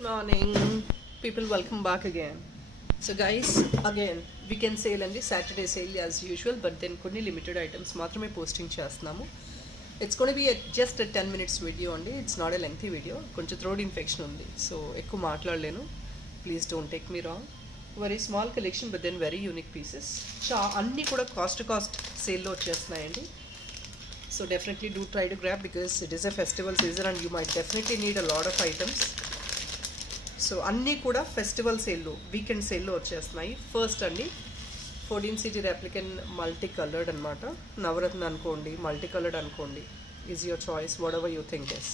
Good morning, people. Welcome back again. So, guys, again weekend sale and the Saturday sale as usual, but then కొన్ని limited items మాత్రమే posting చేస్తున్నాము. It's going to be just a 10 minutes video only. It's not a lengthy video. కొంచెం throat infection ఉంది, so ఎక్కువ మాట్లాడలేను. Please don't take me wrong. Very small collection, but then very unique pieces. అన్నీ కూడా cost సేల్లో వచ్చేస్తున్నాయండి. So definitely do try to grab because it is a festival season and you might definitely need a lot of items. So అన్నీ కూడా festival సేల్లో weekend సేల్లో వచ్చేస్తున్నాయి. First అండి 14 city రెప్లికన్ multi coloured అనమాట. నవరత్న అనుకోండి, మల్టీ కలర్డ్ అనుకోండి, is your choice, what ever you think is.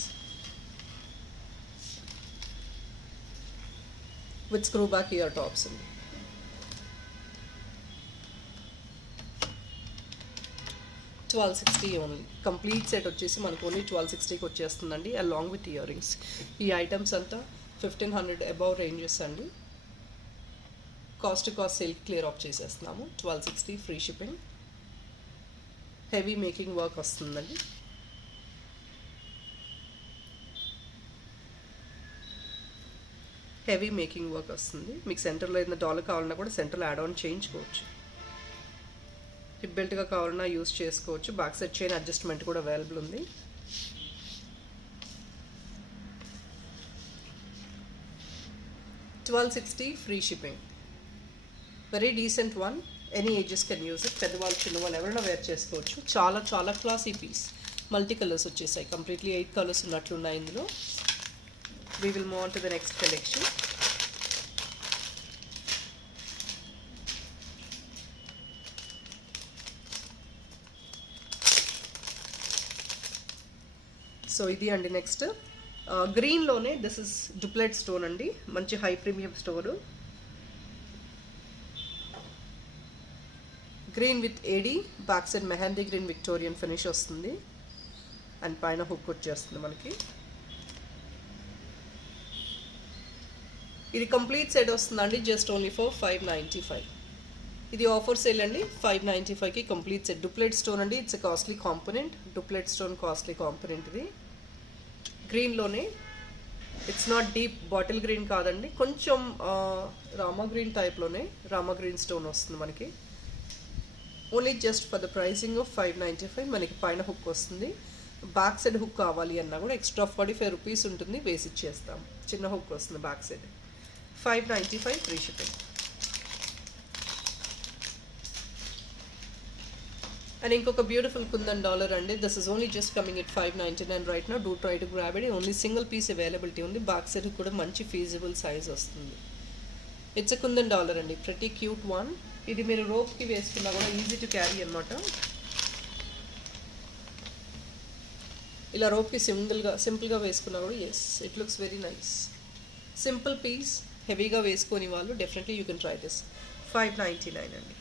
With screw back ear tops అండి. $1260 ఓన్లీ. కంప్లీట్ సెట్ వచ్చేసి మనకు ఓన్లీ $1260కి వచ్చేస్తుందండి, అలాంగ్ విత్ ఇయర్ రింగ్స్. ఈ ఐటమ్స్ అంతా 1500 అబౌవ్ రేంజెస్ అండి. కాస్ట్ సేల్ క్లియర్ ఆఫ్ చేసేస్తున్నాము. 1260 free shipping. Heavy making work వస్తుందండి. హెవీ మేకింగ్ వర్క్ వస్తుంది. మీకు సెంటర్లో ఏదైనా డాలర్ కావాలన్నా కూడా సెంటర్లో యాడ్ ఆన్ చేయించుకోవచ్చు. హిప్ బెల్ట్గా కావాలన్నా యూస్ చేసుకోవచ్చు. బ్యాక్ సైడ్ చైన్ అడ్జస్ట్మెంట్ కూడా అవైలబుల్ ఉంది. $1260 free shipping. Very decent one. Any ages can use it. పెద్దవాళ్ళు చిన్నవాళ్ళు ఎవరైనా వేర్ చేసుకోవచ్చు. చాలా చాలా క్లాసీ పీస్. మల్టీ కలర్స్ వచ్చేసాయి. కంప్లీట్లీ 8 కలర్స్ ఉన్నట్లున్నాయి ఇందులో. We will move on to the next collection. So ఇది అండి నెక్స్ట్. గ్రీన్లోనే దిస్ ఇస్ డూప్లెట్ స్టోన్ అండి. మంచి high premium stone. Green with AD, back side mehndi green Victorian finish వస్తుంది. అండ్ పైన hook వచ్చేస్తుంది మనకి. ఇది కంప్లీట్ సెట్ వస్తుందండి, జస్ట్ ఓన్లీ ఫర్ $595. ఇది ఆఫర్ సేల్ అండి. 595కి కంప్లీట్ సెట్. డూప్లెట్ స్టోన్ అండి. It's a costly component. డూప్లెట్ stone costly component ఇది. గ్రీన్లోనే it's not deep bottle green కాదండి, కొంచెం రామా గ్రీన్ టైప్లోనే రామా గ్రీన్ స్టోన్ వస్తుంది మనకి. Only just for the pricing of $595. మనకి పైన హుక్ వస్తుంది. బ్యాక్ సైడ్ హుక్ కావాలి అన్నా కూడా ఎక్స్ట్రా $45 ఉంటుంది, వేసి ఇచ్చేస్తాం. చిన్న హుక్ వస్తుంది back side. 595 free shipping. And ఇంకొక బ్యూటిఫుల్ కుందన్ డాలర్ అండి. This is only just coming at $599 right now. Do try to grab it. Only single piece availability ఉంది. బ్యాక్ సైడ్ కూడా మంచి ఫీజిబుల్ సైజ్ వస్తుంది. ఇట్స్ ఎ కుందన్ డాలర్ అండి. ప్రతి cute one. ఇది మీరు రోప్కి వేసుకున్నా కూడా ఈజీ టు క్యారీ అనమాట. ఇలా రోప్కి సింపుల్గా వేసుకున్నా కూడా yes it looks very nice. Simple piece, హెవీగా వేసుకొని వాళ్ళు definitely you can try this. $599 అండి.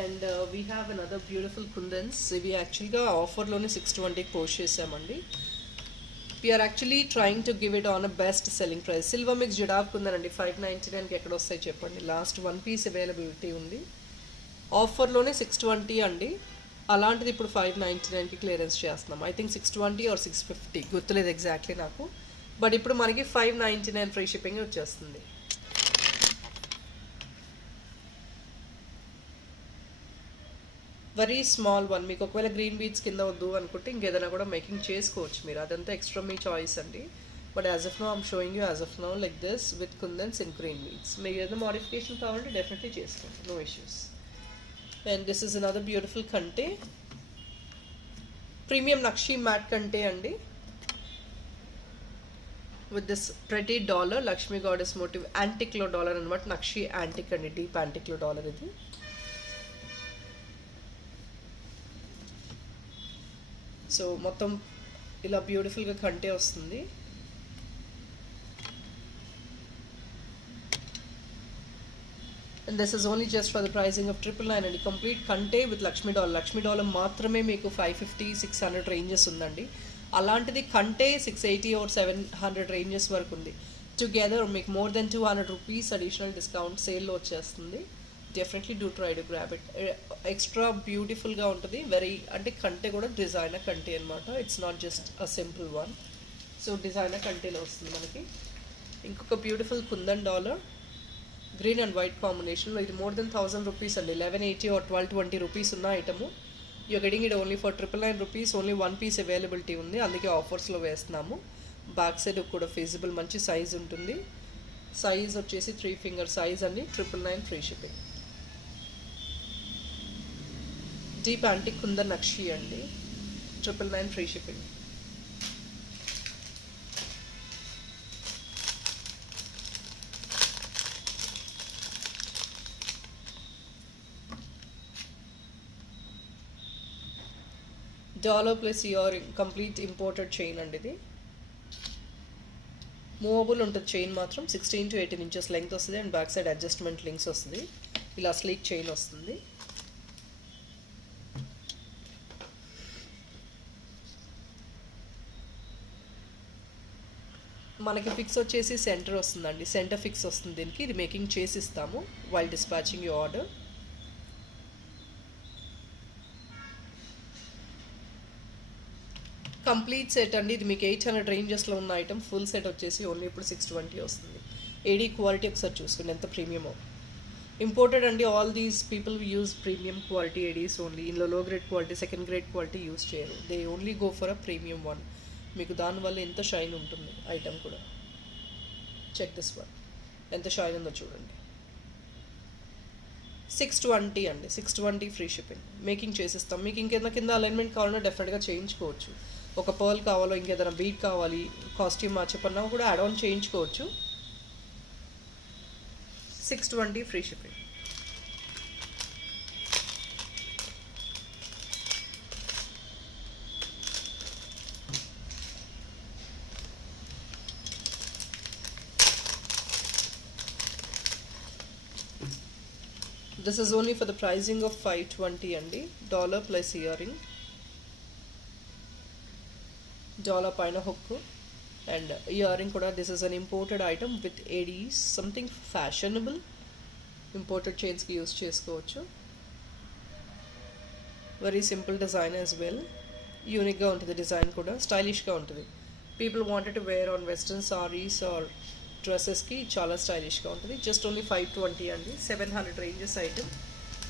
And we have another beautiful kundans. ఇవి యాక్చువల్గా ఆఫర్లోనే 620కి పోస్ట్ చేసామండి. We are actually trying to give it on a best selling price. Silver mix జిడాబ్ కుందన్ అండి. 599కి ఎక్కడ వస్తాయి చెప్పండి. లాస్ట్ 1 పీస్ అవైలబిలిటీ ఉంది. ఆఫర్లోనే 620 అండి. అలాంటిది ఇప్పుడు 599కి క్లియరెన్స్ చేస్తున్నాం. ఐ థింక్ 620 ఆర్ 650, గుర్తులేదు ఎగ్జాక్ట్లీ నాకు. బట్ ఇప్పుడు మనకి 599 ఫ్రీ షిప్పింగ్ వచ్చేస్తుంది. Very small one. మీకు ఒకవేళ గ్రీన్ బీడ్స్ కింద వద్దు అనుకుంటే ఇంకేదైనా కూడా మేకింగ్ చేసుకోవచ్చు మీరు. అదంతా ఎక్స్ట్రా మీ చాయిస్ అండి. But as of now I'm showing you as of now like this with kundans in green beads. మీకు ఏదైనా మోడిఫికేషన్ కావాలంటే డెఫినెట్లీ చేసుకోండి, no issues. And this is another beautiful కంటే. ప్రీమియం నక్షి మ్యాట్ కంటే అండి. విత్ దిస్ ప్రతి డాలర్ లక్ష్మీ గాడెస్ మోటివ్ యాంటిక్లో dollar అనమాట. నక్షి యాంటిక్ అండి, డీప్ యాంటిక్లో డాలర్ ఇది. సో మొత్తం ఇలా బ్యూటిఫుల్గా కంటే వస్తుంది. And this is only just for the pricing of $999 అండి. కంప్లీట్ కంటే with Lakshmi dollar. Lakshmi dollar మాత్రమే మీకు 550, 600 రేంజెస్ ఉందండి. అలాంటిది కంటే 680 or 700 రేంజెస్ వరకు ఉంది. టుగెదర్ మీకు more than 200 rupees additional discount సేల్లో వచ్చేస్తుంది. Definitely do try to grab it. Extra బ్యూటిఫుల్గా ఉంటుంది. వెరీ అంటే కంటే కూడా డిజైనర్ కంటే అనమాట. It's not just a simple one. So designer కంటేలో వస్తుంది మనకి. ఇంకొక beautiful kundan dollar green and white కాంబినేషన్లో. ఇది మోర్ దెన్ 1000 రూపీస్ అండి. 1180 or 1220 రూపీస్ ఉన్న item. You getting it only for 999 rupees. Only 1 piece availability ఉంది, అందుకే ఆఫర్స్లో వేస్తున్నాము. బ్యాక్ సైడ్ కూడా ఫీజిబుల్ మంచి సైజ్ ఉంటుంది. సైజ్ వచ్చేసి 3 ఫింగర్ సైజ్ అండి. 999 free shipping. Deep antique kundan nakshi అండి. 999 free shipping. Dollar plus ear ring complete imported chain అండి. ఇది మూవబుల్ ఉంటుంది చైన్ మాత్రం. 16 to 18 ఇంచెస్ లెంగ్త్ వస్తుంది and back side adjustment links వస్తుంది. ఇలా స్లీక్ చైన్ వస్తుంది. మనకి ఫిక్స్ వచ్చేసి సెంటర్ వస్తుందండి. సెంటర్ ఫిక్స్ వస్తుంది దీనికి. ఇది మేకింగ్ చేసి ఇస్తాము while dispatching you order. Complete set అండి. ఇది మీకు 800 రేంజెస్లో ఉన్న ఐటమ్. ఫుల్ సెట్ వచ్చేసి ఓన్లీ ఇప్పుడు 620 వస్తుంది. ఏడీ క్వాలిటీ ఒకసారి చూసుకోండి ఎంత ప్రీమియమో. ఇంపోర్టెడ్ అండి. All these people use premium quality ADs only. ఇందులో low grade quality, second grade quality use చేయరు. They only go for a premium one. మీకు దానివల్ల ఎంత షైన్ ఉంటుంది ఐటమ్ కూడా. చెక్ దిస్ వన్ ఎంత షైన్ ఉందో చూడండి. 620 అండి. 620 ఫ్రీ షిప్పింగ్. మేకింగ్ చేసిస్తాం. మీకు ఇంకేదైనా కింద అలైన్మెంట్ కావాలన్నా డెఫినెట్గా చేయించుకోవచ్చు. ఒక పర్ల్ కావాలో ఇంకేదైనా బీట్ కావాలి, కాస్ట్యూమ్ మార్చపన్నా కూడా యాడ్ ఆన్ చేయించుకోవచ్చు. 620 free shipping. This is only for the pricing of 520 అండి. Dollar plus ear ring. Dollar పైన హుక్ అండ్ ఇయర్ రింగ్ కూడా. This is an imported item with ADs. Something fashionable. Imported చైన్స్కి use చేసుకోవచ్చు. Very simple design as well. యూనిక్గా ఉంటుంది design కూడా. స్టైలిష్గా ఉంటుంది. People wanted to wear on western saris or డ్రెస్సెస్కి చాలా స్టైలిష్గా ఉంటుంది. జస్ట్ ఓన్లీ 520 అండి. 700 ranges item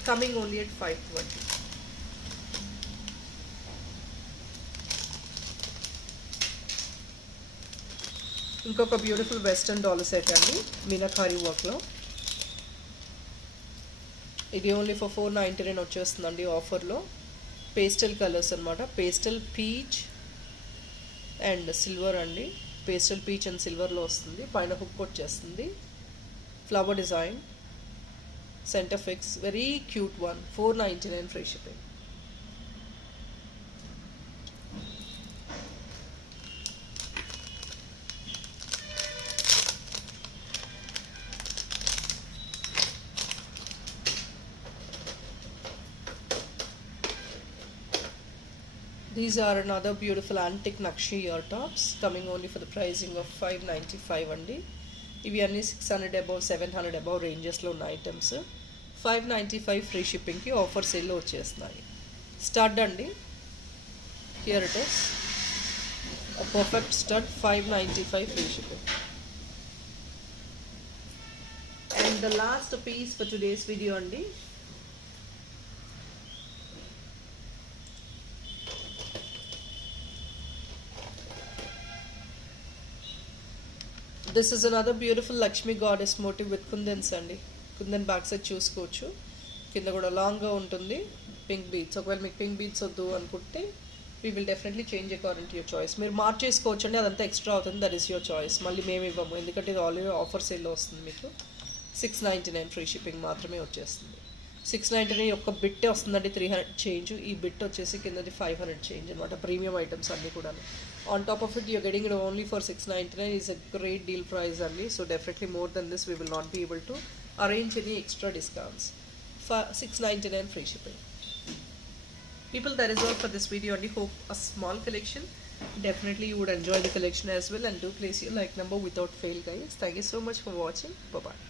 coming only at 520. ఇంకొక బ్యూటిఫుల్ వెస్టర్న్ డాలర్ సెట్ అండి మీనాకారి వర్క్లో. ఇది ఓన్లీ ఫర్ 499 వచ్చేస్తుందండి ఆఫర్లో. పేస్టల్ కలర్స్ అనమాట. పేస్టల్ పీచ్ అండ్ సిల్వర్ అండి. పేస్టల్ పీచ్ అండ్ సిల్వర్లో వస్తుంది. పైన హుక్ వచ్చేస్తుంది. Flower design. Centre fix. Very cute one. 499 free shipping. These are another beautiful antique Nakshi ear tops coming only for the pricing of 595 అండి. ఇవి అన్నీ 600 above 700 above రేంజెస్లో ఉన్న items. 595 free షిప్పింగ్కి offer సేల్లో వచ్చేస్తున్నాయి. Stud అండి. Here it is a perfect stud. 595 free shipping. And the last piece for today's video అండి. This is another beautiful Lakshmi goddess motif with kundans అండి. Kundan back side చూసుకోవచ్చు. కింద కూడా లాంగ్గా ఉంటుంది. Pink beads. ఒకవేళ మీకు పింక్ బీడ్స్ వద్దు అనుకుంటే we will definitely change according to your choice. మీరు మార్చేసుకోవచ్చు అండి. అదంతా ఎక్స్ట్రా అవుతుంది. That is your choice. మళ్ళీ మేము ఇవ్వము, ఎందుకంటే ఇది ఆల్రెడీ ఆఫర్ సేల్లో వస్తుంది. మీకు 699 ఫ్రీ షిప్పింగ్ మాత్రమే వచ్చేస్తుంది. 699 ఒక్క బిట్టే వస్తుందండి. 300 చేంజ్. ఈ బిట్ వచ్చేసి కిందది 500 చేంజ్ అనమాట. ప్రీమియం ఐటమ్స్ అన్నీ కూడా. On top of it, you're getting it only for 699. Is a great deal price only. So definitely more than this, we will not be able to arrange any extra discounts. For 699 free shipping. People, that is all for this video. Only hope a small collection Definitely you would enjoy the collection as well, and do place your like number without fail, guys. Thank you so much for watching. Bye bye.